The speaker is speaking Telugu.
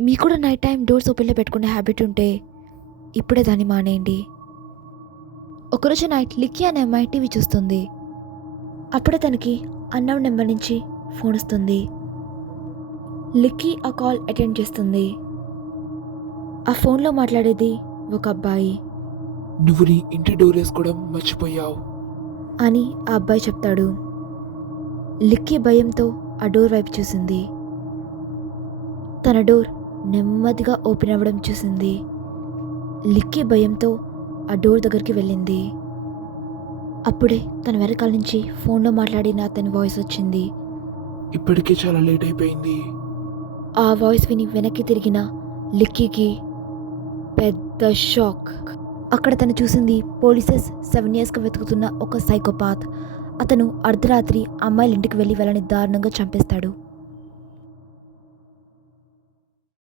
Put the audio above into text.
మీకు కూడా నైట్ టైం డోర్స్ ఓపెన్లో పెట్టుకునే హ్యాబిట్ ఉంటే ఇప్పుడే దాన్ని మానేయండి. ఒకరోజు నైట్ లిక్కీ అనే అమ్మాయి టీవీ చూస్తుంది. అప్పుడే తనకి అన్నోన్ నెంబర్ నుంచి ఫోన్ వస్తుంది. లిక్కీ ఆ కాల్ అటెండ్ చేస్తుంది. ఆ ఫోన్లో మాట్లాడేది ఒక అబ్బాయి నువ్వు నీ ఇంటి డోర్ వేసుకోవడం మర్చిపోయావు. అని ఆ అబ్బాయి చెప్తాడు. లిక్కీ భయంతో ఆ డోర్ వైపు చూసింది. తన డోర్ నెమ్మదిగా ఓపెన్ అవ్వడం చూసింది. లిక్కీ భయంతో ఆ డోర్ దగ్గరికి వెళ్ళింది. అప్పుడే తన వెనకాల నుంచి ఫోన్లో మాట్లాడిన అతని వాయిస్ వచ్చింది. ఇప్పటికే చాలా లేట్ అయిపోయింది. ఆ వాయిస్ విని వెనక్కి తిరిగిన లిక్కీకి పెద్ద షాక్. అక్కడ తను చూసింది పోలీసెస్ 7 yearsగా వెతుకుతున్న ఒక సైకోపాత్. అతను అర్ధరాత్రి అమ్మాయిల ఇంటికి వెళ్ళి వాళ్ళని దారుణంగా చంపేస్తాడు.